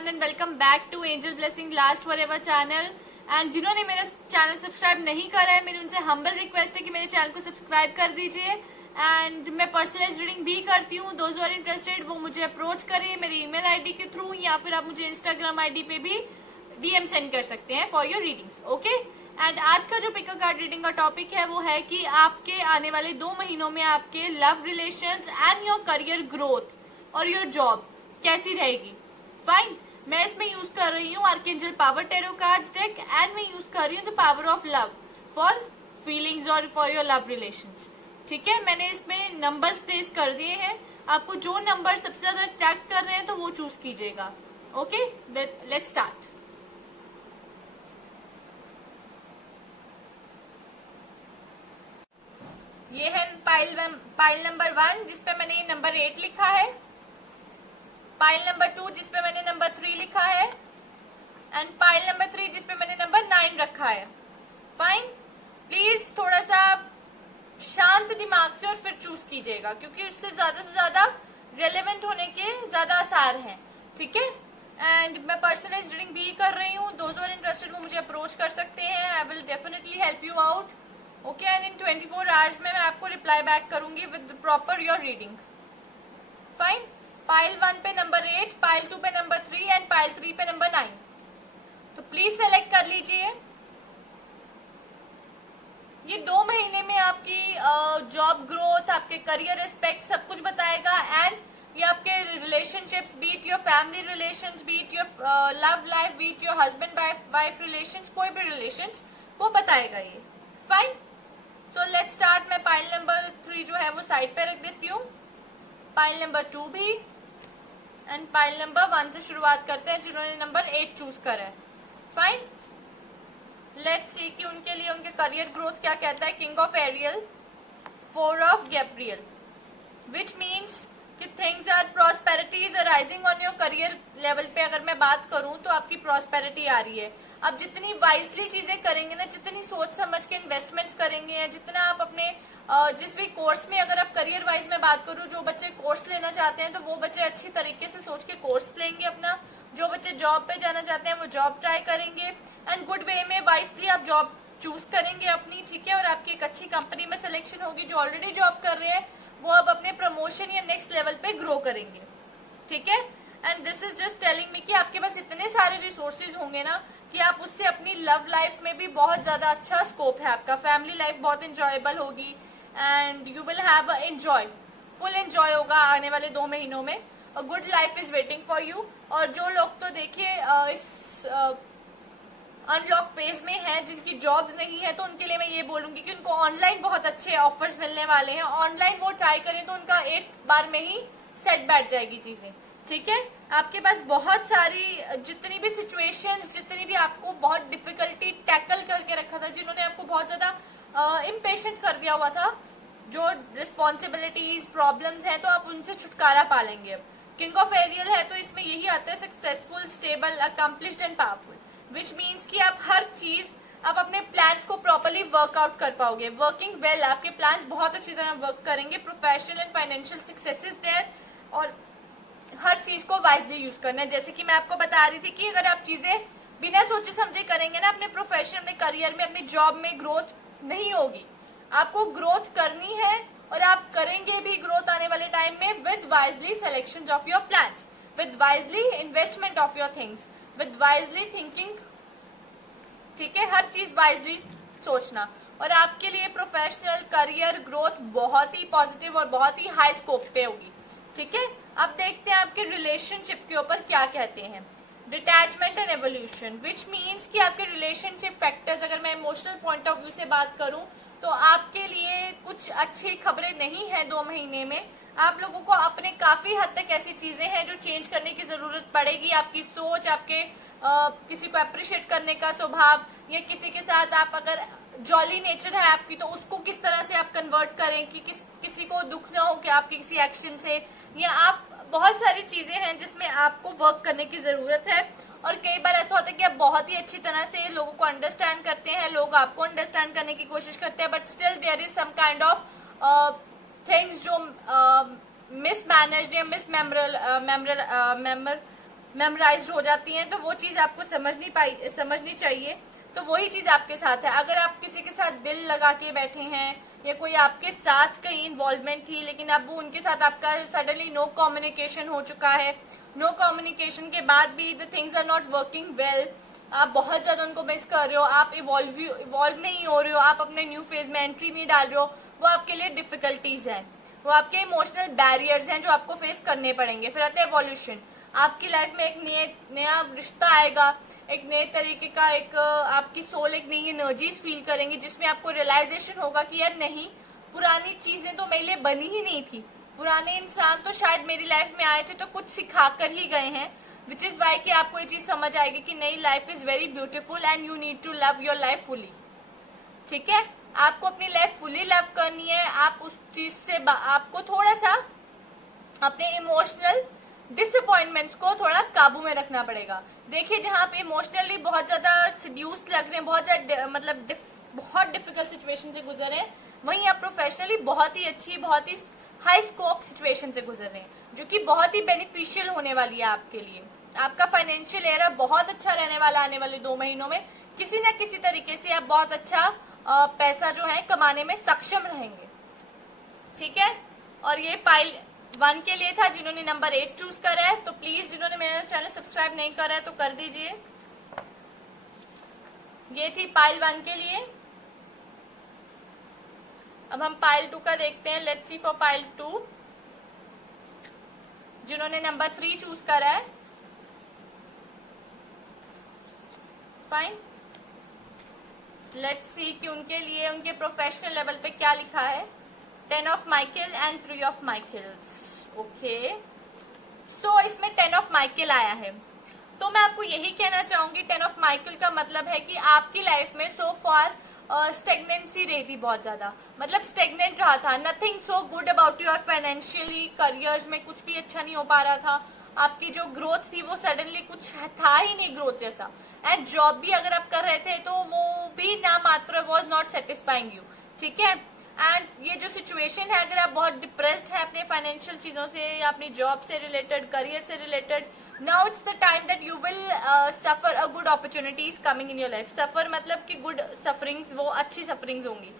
everyone and welcome back to Angel Blessing Last Forever channel. And जिन्होंने मेरा channel subscribe नहीं करा है, मेरी उनसे हम्बल रिक्वेस्ट है कि मेरे चैनल को सब्सक्राइब कर दीजिए. एंड मैं पर्सनलाइज रीडिंग भी करती हूँ. दोज आर इंटरेस्टेड वो मुझे अप्रोच करें मेरी ईमेल आईडी के थ्रू, या फिर आप मुझे इंस्टाग्राम आईडी पे भी डीएम सेंड कर सकते हैं for your readings. Okay. And आज का जो पिकर कार्ड रीडिंग का टॉपिक है वो है कि आपके आने वाले 2 महीनों में आपके love relations and your career growth और योर जॉब कैसी रहेगी. फाइन. मैं इसमें यूज कर रही हूँ archangel power tarot cards deck and मैं यूज कर रही हूँ the power of love for feelings और फॉर योर लव रिलेशंस. ठीक है. मैंने इसमें नंबर्स प्लेस कर दिए हैं. आपको जो नंबर सबसे ज्यादा अट्रैक्ट कर रहे हैं तो वो चूज कीजिएगा. ओके. Let's start. ये है पाइल नंबर 1 जिसपे मैंने नंबर 8 लिखा है. पाइल नंबर 2 जिसपे मैंने नंबर 3 लिखा है. एंड पाइल नंबर 3 जिसपे मैंने नंबर 9 रखा है. फाइन. प्लीज थोड़ा सा शांत दिमाग से और फिर चूज कीजिएगा, क्योंकि उससे से ज्यादा रेलेवेंट होने के ज्यादा आसार हैं. ठीक है. एंड मैं पर्सनलाइज रीडिंग भी कर रही हूँ. दोज आर इंटरेस्टेड वो मुझे अप्रोच कर सकते हैं. I will definitely help you out. Okay. And in 24 hours में मैं आपको रिप्लाई बैक करूंगी with proper your reading. Fine. Pile 1 पे नंबर 8, पाइल 2 पे नंबर 3 एंड पाइल 3 पे नंबर 9. तो प्लीज सेलेक्ट कर लीजिए. ये 2 महीने में आपकी जॉब ग्रोथ, आपके करियर एस्पेक्ट सब कुछ बताएगा. एंड ये आपके relationships, be it your family relations, be it your love life, be it your husband wife relations, कोई भी रिलेशंस को बताएगा ये. फाइन. So let's start. मैं पाइल नंबर 3 जो है वो साइड पे रख देती हूँ. पाइल नंबर 2 भी एंड पाइल नंबर 1 से शुरुआत करते हैं जिन्होंने नंबर 8 चूज करा है. फाइन. लेट्स सी कि उनके लिए उनके करियर ग्रोथ क्या कहता है. King of Ariel, 4 of Gabriel, which means कि things are prosperity is arising on your career level पे. अगर मैं बात करूं तो आपकी प्रॉस्पेरिटी आ रही है. अब जितनी वाइजली चीजें करेंगे ना, जितनी सोच समझ के इन्वेस्टमेंट्स करेंगे, या जितना आप अपने जिस भी कोर्स में, अगर आप करियर वाइज में बात करूं, जो बच्चे कोर्स लेना चाहते हैं तो वो बच्चे अच्छी तरीके से सोच के कोर्स लेंगे अपना. जो बच्चे जॉब पे जाना चाहते हैं वो जॉब ट्राई करेंगे एंड गुड वे में वाइजली आप जॉब चूज करेंगे अपनी. ठीक है. और आपकी एक अच्छी कंपनी में सिलेक्शन होगी. जो ऑलरेडी जॉब कर रहे हैं वो अब अपने प्रमोशन या नेक्स्ट लेवल पे ग्रो करेंगे. ठीक है. And this is just telling me कि आपके पास इतने सारे रिसोर्सेज होंगे ना कि आप उससे अपनी लव लाइफ में भी बहुत ज्यादा अच्छा स्कोप है आपका. फैमिली लाइफ बहुत इंजॉयबल होगी and you will have enjoy, full enjoy होगा आने वाले 2 महीनों में. A good life is waiting for you. और जो लोग तो देखिए इस अनलॉक फेज में हैं, जिनकी जॉब्स नहीं है, तो उनके लिए मैं ये बोलूंगी कि उनको ऑनलाइन बहुत अच्छे ऑफर्स मिलने वाले हैं. ऑनलाइन वो ट्राई करें तो उनका एक बार में ही सेट बैठ जाएगी चीजें. ठीक है. आपके पास बहुत सारी जितनी भी सिचुएशंस, जितनी भी आपको बहुत डिफिकल्टी टैकल करके रखा था, जिन्होंने आपको बहुत ज्यादा इम्पेशेंट कर दिया हुआ था, जो रिस्पॉन्सिबिलिटीज प्रॉब्लम्स हैं, तो आप उनसे छुटकारा पा लेंगे. अब किंग ऑफ एरियल है तो इसमें यही आता है successful, stable, accomplished and powerful, which means कि आप हर चीज, आप अपने प्लान्स को प्रॉपरली वर्कआउट कर पाओगे. वर्किंग वेल, आपके प्लान्स बहुत अच्छी तरह वर्क करेंगे. Professional and financial successes there. और हर चीज को वाइजली यूज करना है. जैसे कि मैं आपको बता रही थी कि अगर आप चीजें बिना सोचे समझे करेंगे ना, अपने प्रोफेशन, अपने करियर में, अपनी जॉब में ग्रोथ नहीं होगी. आपको ग्रोथ करनी है और आप करेंगे भी ग्रोथ आने वाले टाइम में with wisely selection of your plans, with wisely investment of your things, with wisely thinking. ठीक है. हर चीज वाइजली सोचना. और आपके लिए प्रोफेशनल करियर ग्रोथ बहुत ही पॉजिटिव और बहुत ही हाई स्कोप पे होगी. ठीक है. अब देखते हैं आपके रिलेशनशिप के ऊपर क्या कहते हैं. Detachment and evolution, which means कि आपके रिलेशनशिप फैक्टर्स, अगर मैं इमोशनल पॉइंट ऑफ व्यू से बात करूं तो आपके लिए कुछ अच्छी खबरें नहीं है 2 महीने में. आप लोगों को अपने काफी हद तक ऐसी चीजें हैं जो चेंज करने की जरूरत पड़ेगी. आपकी सोच, आपके किसी को अप्रिशिएट करने का स्वभाव, या किसी के साथ आप अगर जॉली नेचर है आपकी तो उसको किस तरह से आप कन्वर्ट करें कि किसी को दुख ना हो कि आपके किसी एक्शन से, या आप बहुत सारी चीजें हैं जिसमें आपको वर्क करने की जरूरत है. और कई बार ऐसा होता है कि आप बहुत ही अच्छी तरह से लोगों को अंडरस्टैंड करते हैं, लोग आपको अंडरस्टैंड करने की कोशिश करते हैं, but still there is some kind of things जो मिसमैनेज्ड या मेमोराइज्ड हो जाती हैं, तो वो चीज आपको समझनी चाहिए। तो वही चीज आपके साथ है। अगर आप किसी के साथ दिल लगा के बैठे हैं या कोई आपके साथ कहीं इन्वॉल्वमेंट थी, लेकिन अब उनके साथ आपका सडनली नो कम्युनिकेशन हो चुका है, नो कम्युनिकेशन के बाद भी the things are not working well, आप बहुत ज्यादा उनको मिस कर रहे हो, आप इवॉल्व नहीं हो रहे हो, आप अपने न्यू फेज में एंट्री नहीं डाल रहे हो, वो आपके लिए डिफिकल्टीज हैं, वो आपके इमोशनल बैरियर्स हैं जो आपको फेस करने पड़ेंगे। फिर आता है एवोल्यूशन। आपकी लाइफ में एक नया रिश्ता आएगा, एक नए तरीके का एक आपकी सोल एक नई एनर्जीज फील करेंगे, जिसमें आपको रियलाइजेशन होगा कि यार नहीं, पुरानी चीजें तो मेरे लिए बनी ही नहीं थी, पुराने इंसान तो शायद मेरी लाइफ में आए थे तो कुछ सिखा कर ही गए हैं, विच इज वाई कि आपको ये चीज समझ आएगी कि नई life is very beautiful and you need to love your life fully. ठीक है, आपको अपनी लाइफ फुली लव करनी है। आप उस चीज से आपको थोड़ा सा अपने इमोशनल डिसअपॉइंटमेंट्स को थोड़ा काबू में रखना पड़ेगा। देखिए, जहां आप इमोशनली बहुत ज्यादा सीड्यूस लग रहे हैं, बहुत ज्यादा बहुत डिफिकल्ट सिचुएशन से गुजर रहे हैं, वहीं आप प्रोफेशनली बहुत ही अच्छी, बहुत ही हाई स्कोप सिचुएशन से गुजर रहे हैं, जो कि बहुत ही बेनिफिशियल होने वाली है आपके लिए। आपका फाइनेंशियल एरा बहुत अच्छा रहने वाला आने वाले 2 महीनों में। किसी न किसी तरीके से आप बहुत अच्छा पैसा जो है कमाने में सक्षम रहेंगे। ठीक है, और ये पाइल 1 के लिए था। जिन्होंने नंबर 8 चूज करा है, तो प्लीज जिन्होंने मेरा चैनल सब्सक्राइब नहीं करा है तो कर दीजिए। ये थी पाइल 1 के लिए। अब हम पाइल 2 का देखते हैं। Let's see for pile 2। जिन्होंने नंबर 3 चूज करा है, फाइन। लेट्स सी कि उनके लिए उनके प्रोफेशनल लेवल पे क्या लिखा है। 10 of Michael and 3 of Michaels. Okay, so इसमें 10 ऑफ माइकल आया है, तो मैं आपको यही कहना चाहूंगी, 10 ऑफ माइकल का मतलब है कि आपकी लाइफ में सो फार स्टेगनेंसी रही थी, बहुत ज्यादा, मतलब स्टेगनेंट रहा था। Nothing so good about your financially careers में कुछ भी अच्छा नहीं हो पा रहा था। आपकी जो ग्रोथ थी वो सडनली कुछ था ही नहीं ग्रोथ जैसा। एंड जॉब भी अगर आप कर रहे थे तो वो भी ना मात्र वॉज नॉट सेटिस्फाइंग यू। ठीक है, एंड ये जो सिचुएशन है, अगर आप बहुत डिप्रेस्ड है अपने फाइनेंशियल चीजों से या अपनी जॉब से रिलेटेड, करियर से related, now it's the time that you will suffer a good opportunities coming in your life. Suffer मतलब कि गुड सफरिंग्स, वो अच्छी सफरिंग्स होंगी।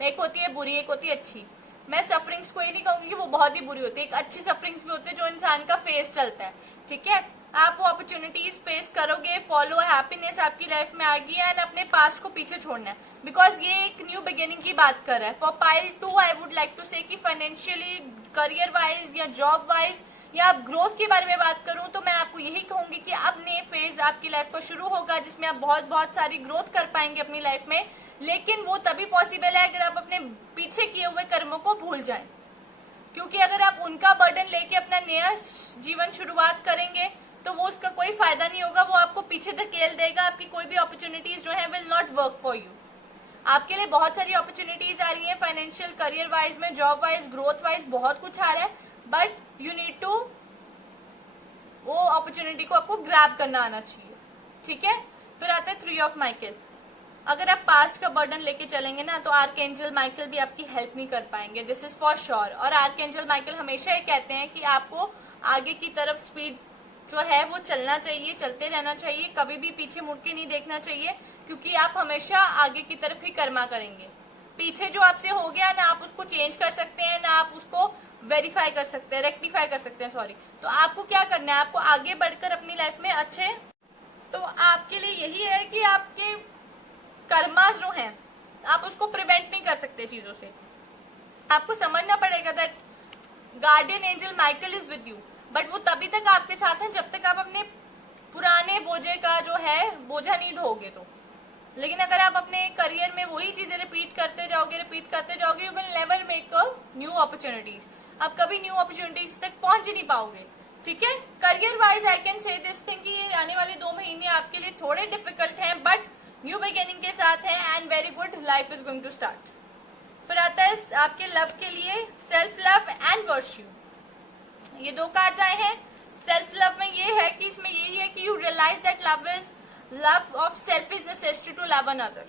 एक होती है बुरी, एक होती है अच्छी। मैं सफरिंग्स को ये नहीं कहूंगी कि वो बहुत ही बुरी होती है, एक अच्छी सफरिंग्स भी होती है जो इंसान का फेस चलता है। ठीक है, आप वो अपॉर्चुनिटीज फेस करोगे, फॉलो हैप्पीनेस आपकी लाइफ में आएगी, एंड अपने पास्ट को पीछे छोड़ना है, बिकॉज ये एक न्यू बिगिनिंग की बात कर रहा है। For pile 2 I would like to say कि फाइनेंशियली, करियर वाइज या जॉब वाइज या आप ग्रोथ के बारे में बात करूं, तो मैं आपको यही कहूंगी कि अब नए फेज आपकी लाइफ का शुरू होगा, जिसमें आप बहुत सारी ग्रोथ कर पाएंगे अपनी लाइफ में। लेकिन वो तभी पॉसिबल है अगर आप अपने पीछे किए हुए कर्मों को भूल जाएं, क्योंकि अगर आप उनका बर्डन लेके अपना नया जीवन शुरुआत करेंगे तो वो उसका कोई फायदा नहीं होगा, वो आपको पीछे धकेल देगा। आपकी कोई भी अपॉर्चुनिटीज जो है will not work for you. आपके लिए बहुत सारी अपॉर्चुनिटीज आ रही है फाइनेंशियल, करियर वाइज में, जॉब वाइज, ग्रोथ वाइज, बहुत कुछ आ रहा है, बट यू नीड टू वो अपॉर्चुनिटी को आपको ग्रैब करना आना चाहिए। ठीक है, फिर आता है 3 ऑफ माइकल। अगर आप पास्ट का बर्डन लेके चलेंगे ना, तो आर्कएंजल माइकल भी आपकी हेल्प नहीं कर पाएंगे, दिस इज फॉर श्योर। और आर्कएंजल माइकल हमेशा ये कहते हैं कि आपको आगे की तरफ स्पीड जो है वो चलना चाहिए, चलते रहना चाहिए, कभी भी पीछे मुड़ के नहीं देखना चाहिए, क्योंकि आप हमेशा आगे की तरफ ही कर्मा करेंगे। पीछे जो आपसे हो गया ना, आप उसको चेंज कर सकते हैं ना, आप उसको वेरीफाई कर सकते हैं, रेक्टिफाई कर सकते हैं, सॉरी। तो आपको क्या करना है, आपको आगे बढ़कर अपनी लाइफ में अच्छे, तो आपके लिए यही है कि आपके कर्मास जो हैं आप उसको प्रिवेंट नहीं कर सकते चीजों से। आपको समझना पड़ेगा that guardian angel Michael is with you, but वो तभी तक आपके साथ हैं जब तक आप अपने पुराने बोझे का जो है बोझा नहीं ढोगे तो। लेकिन अगर आप अपने करियर में वही चीजें रिपीट करते जाओगे, you will never make a new opportunities. आप कभी न्यू अपॉर्चुनिटीज तक पहुंच ही नहीं पाओगे। ठीक है, career wise I can say this thing कि ये आने वाले 2 महीने आपके लिए थोड़े डिफिकल्ट हैं, बट न्यू बिगिनिंग के साथ है and very good life is going to start. फिर आता है आपके लव के लिए सेल्फ लव एंड वर्च्यू। ये 2 कार्ड्स आए हैं। सेल्फ लव में ये है कि इसमें यही है कि you realise that love of self is necessary to love another.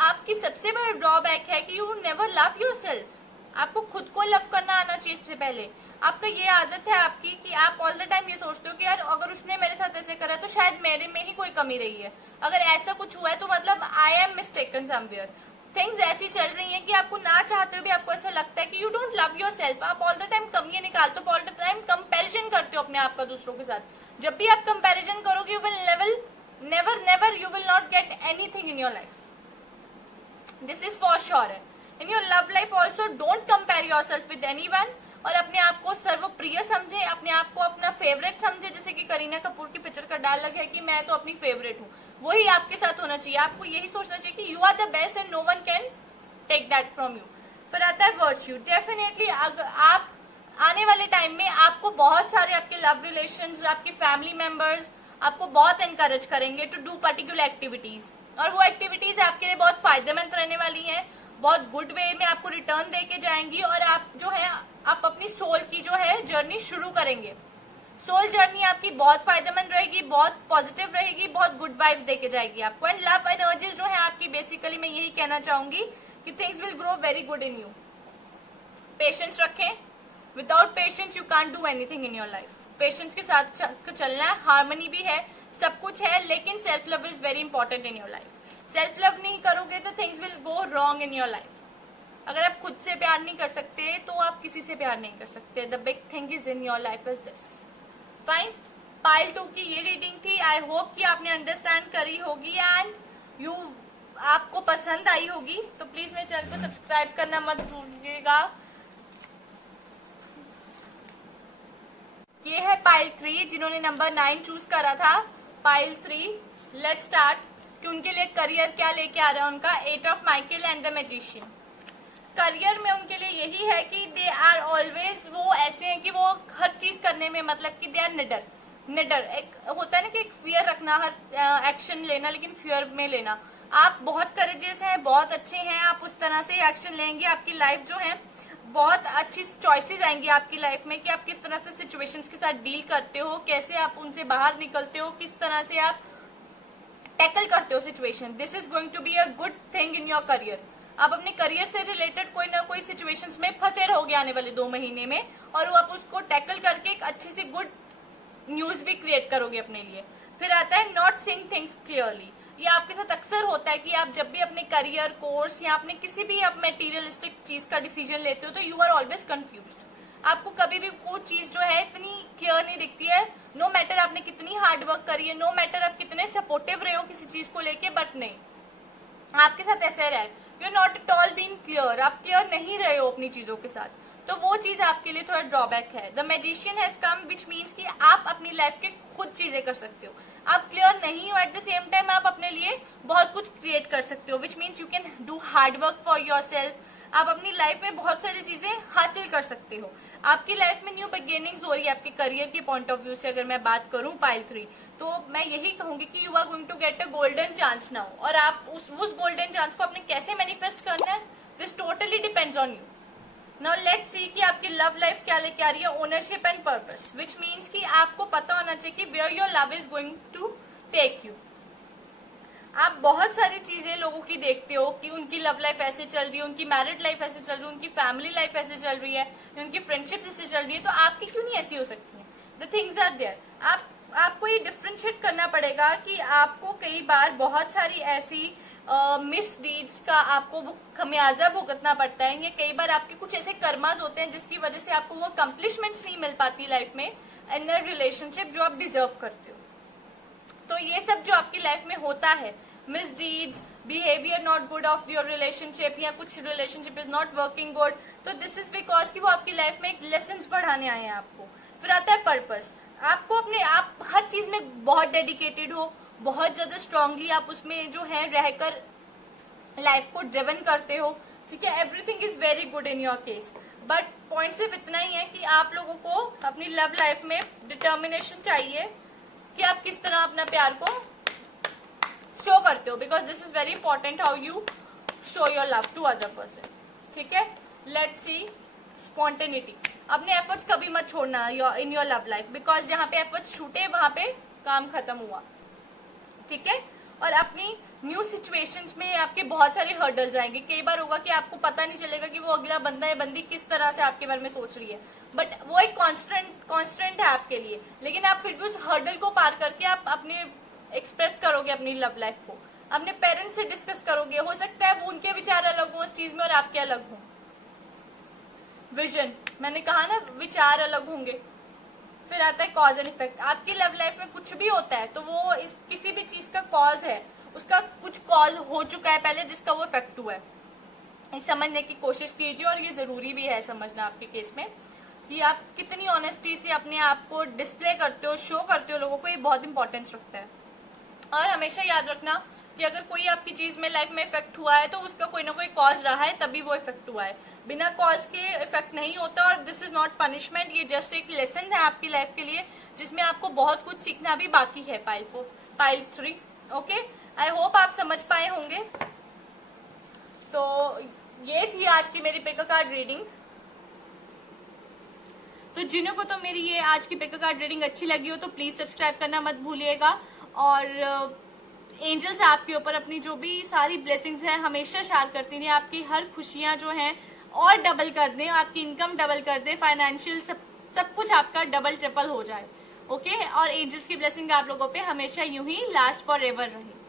आपकी सबसे बड़ा ड्रॉबैक है कि यू नेवर लव योरसेल्फ। आपको खुद को लव करना आना चाहिए सबसे पहले। आपका ये आदत है आपकी कि आप ऑल द टाइम ये सोचते हो कि यार अगर उसने मेरे साथ ऐसे करा तो शायद मेरे में ही कोई कमी रही है, अगर ऐसा कुछ हुआ है तो मतलब I am mistaken somewhere. Things ऐसी चल रही हैं कि आपको ना चाहते हुए भी आपको ऐसा लगता है कि you don't love your self. आप ऑल द टाइम कमियां निकालते हो, ऑल द टाइम कंपेरिजन करते हो अपने आप का दूसरों के साथ। जब भी आप कंपेरिजन करोगे, you will never never you will not get anything in your life. This is for sure. In your love life also don't compare your self with any one, और अपने आप को सर्वप्रिय समझे, अपने आप को अपना फेवरेट समझे। जैसे कि करीना कपूर की पिक्चर का डायलॉग है कि मैं तो अपनी फेवरेट हूँ, वही आपके साथ होना चाहिए। आपको यही सोचना चाहिए कि you are the best and no one can take that from you. फिर आता है वर्च्यू। डेफिनेटली अगर आप आने वाले टाइम में आपको बहुत सारे आपके लव रिलेशंस, आपके फैमिली मेंबर्स आपको बहुत एनकरेज करेंगे टू डू पर्टिकुलर एक्टिविटीज, और वो एक्टिविटीज आपके लिए बहुत फायदेमंद रहने वाली हैं, बहुत गुड वे में आपको रिटर्न देके जाएंगी, और आप जो है आप अपनी सोल की जो है जर्नी शुरू करेंगे। सोल जर्नी आपकी बहुत फायदेमंद रहेगी, बहुत पॉजिटिव रहेगी, बहुत गुड वाइब्स देके जाएगी आपको। एंड लव एनर्जीज जो है आपकी, बेसिकली मैं यही कहना चाहूंगी कि things will grow very good in you. Patience रखें, without patience you can't do anything in your life. Patience के साथ चलना है, हार्मनी भी है, सब कुछ है, लेकिन self love is very important in your life. Self love नहीं करोगे तो things will go wrong in your life. अगर आप खुद से प्यार नहीं कर सकते तो आप किसी से प्यार नहीं कर सकते। The big thing is in your life is this. Fine, pile 2 की ये रीडिंग थी। आई होप कि आपने अंडरस्टैंड करी होगी एंड यू आपको पसंद आई होगी। तो प्लीज मेरे चैनल को सब्सक्राइब करना मत भूलिएगा। ये है पाइल 3, जिन्होंने नंबर 9 चूज करा था। पाइल 3, लेट्स स्टार्ट कि उनके लिए करियर क्या लेके आ रहा है उनका। 8 of Michael and the magician. Career में उनके लिए यही है कि दे आर ऑलवेज, वो ऐसे हैं कि वो हर चीज करने में मतलब कि दे आर निडर। एक होता है ना कि एक फियर रखना, हर एक्शन लेना, लेकिन फियर में लेना। आप बहुत करेजियस हैं, बहुत अच्छे हैं, आप उस तरह से एक्शन लेंगे। आपकी लाइफ जो है बहुत अच्छी चॉइसेस आएंगी आपकी लाइफ में कि आप किस तरह से सिचुएशंस के साथ डील करते हो, कैसे आप उनसे बाहर निकलते हो, किस तरह से आप टैकल करते हो situation. This is going to be a good thing in your career. आप अपने करियर से रिलेटेड कोई ना कोई सिचुएशंस में फंसे रहोगे आने वाले 2 महीने में, और वो आप उसको टैकल करके एक अच्छी सी गुड न्यूज भी क्रिएट करोगे अपने लिए। फिर आता है नॉट सीइंग थिंग्स क्लियरली। ये आपके साथ अक्सर होता है कि आप जब भी अपने करियर, कोर्स या अपने किसी भी आप मटेरियलिस्टिक चीज का डिसीजन लेते हो तो यू आर ऑलवेज कंफ्यूज्ड। आपको कभी भी कोई चीज जो है इतनी क्लियर नहीं दिखती है। नो मैटर आपने कितनी हार्ड वर्क करी है, नो मैटर आप कितने सपोर्टिव रहे हो किसी चीज को लेके, बट नहीं, आपके साथ ऐसे रहा है, you are not at all being clear. आप क्लियर नहीं रहे हो अपनी चीजों के साथ, तो वो चीज आपके लिए थोड़ा ड्रॉबैक है। The magician has come, which means कि आप अपनी लाइफ के खुद चीजें कर सकते हो। आप क्लियर नहीं हो, एट द सेम टाइम आप अपने लिए बहुत कुछ क्रिएट कर सकते हो, which means you can do hard work for your self. आप अपनी लाइफ में बहुत सारी चीजें हासिल कर सकते हो। आपकी लाइफ में न्यू बिगिनिंग्स हो रही है आपके करियर के पॉइंट ऑफ व्यू से। अगर मैं बात करूं पाइल 3, तो मैं यही कहूंगी कि you are going to get a golden chance now. और आप उस गोल्डन चांस को अपने कैसे मैनिफेस्ट करना है, this totally depends on you. Now let's see कि आपकी लव लाइफ क्या लेके आ रही है। Ownership and purpose, which means कि आपको पता होना चाहिए कि where your love is going to take you. आप बहुत सारी चीजें लोगों की देखते हो कि उनकी लव लाइफ ऐसे चल रही है, उनकी मैरिड लाइफ ऐसे चल रही है, उनकी फैमिली लाइफ ऐसे चल रही है, उनकी फ्रेंडशिप ऐसे चल रही है, तो आपकी क्यों नहीं ऐसी हो सकती है। The things are there. आपको ये डिफ्रेंशिएट करना पड़ेगा कि आपको कई बार बहुत सारी ऐसी मिस डीड्स का आपको खमियाजा भुगतना पड़ता है, या कई बार आपके कुछ ऐसे कर्मास होते हैं जिसकी वजह से आपको वो अकम्पलिशमेंट्स नहीं मिल पाती लाइफ में इन अ रिलेशनशिप जो आप डिजर्व करते हो। तो ये सब जो आपकी लाइफ में होता है, miss deeds, behaviour not good of your relationship, या कुछ relationship is not working good, तो दिस इज बिकॉज कि वो आपकी लाइफ में एक लेसन पढ़ाने आए हैं आपको। फिर आता है पर्पस। आपको आप हर चीज में बहुत डेडिकेटेड हो, बहुत ज्यादा स्ट्रांगली आप उसमें जो है रहकर लाइफ को ड्रिवन करते हो, ठीक है। Everything is very good in your case, but point सिर्फ इतना ही है कि आप लोगों को अपनी लव लाइफ में डिटर्मिनेशन चाहिए कि आप किस तरह अपना प्यार को शो करते हो, because this is very important how you show your love to other person, ठीक है। Let's see spontaneity. अपने एफर्ट्स कभी मत छोड़ना in your love life, because जहां पे एफर्ट्स छूटे वहां पे काम खत्म हुआ, ठीक है। और अपनी न्यू सिचुएशंस में आपके बहुत सारे हर्डल्स आएंगे। कई बार होगा कि आपको पता नहीं चलेगा कि वो अगला बंदा या बंदी किस तरह से आपके बारे में सोच रही है, बट वो एक कॉन्स्टेंट है आपके लिए, लेकिन आप फिर भी उस हर्डल को पार करके आप अपने एक्सप्रेस करोगे अपनी लव लाइफ को, अपने पेरेंट्स से डिस्कस करोगे। हो सकता है वो उनके विचार अलग हो उस चीज में और आपके अलग हो। विजन, मैंने कहा ना विचार अलग होंगे। फिर आता है कॉज एंड इफेक्ट। आपकी लव लाइफ में कुछ भी होता है तो वो इस किसी भी चीज का कॉज है, उसका कुछ कॉज हो चुका है पहले जिसका वो इफेक्ट हुआ है। इस समझने की कोशिश कीजिए, और ये जरूरी भी है समझना आपके केस में कि आप कितनी ऑनेस्टी से अपने आप को डिस्प्ले करते हो, शो करते हो लोगों को, ये बहुत इंपॉर्टेंस रखता है। और हमेशा याद रखना कि अगर कोई आपकी चीज में लाइफ में इफेक्ट हुआ है तो उसका कोई ना कोई कॉज रहा है तभी वो इफेक्ट हुआ है, बिना कॉज के इफेक्ट नहीं होता। और दिस इज नॉट पनिशमेंट, ये जस्ट एक लेसन है आपकी लाइफ के लिए जिसमें आपको बहुत कुछ सीखना भी बाकी है। पाइल 3। ओके, आई होप आप समझ पाए होंगे। तो ये थी आज की मेरी पिक कार्ड रीडिंग। तो जिन्हों को तो मेरी ये आज की पिक कार्ड रीडिंग अच्छी लगी हो तो प्लीज सब्सक्राइब करना मत भूलिएगा। और एंजल्स आपके ऊपर अपनी जो भी सारी ब्लेसिंग्स हैं हमेशा शार करती रही, आपकी हर खुशियां जो हैं और डबल कर दें, आपकी इनकम डबल कर दें, फाइनेंशियल सब कुछ आपका डबल ट्रिपल हो जाए। ओके, और एंजल्स की ब्लेसिंग आप लोगों पे हमेशा यूं ही लास्ट फॉर एवर रहे।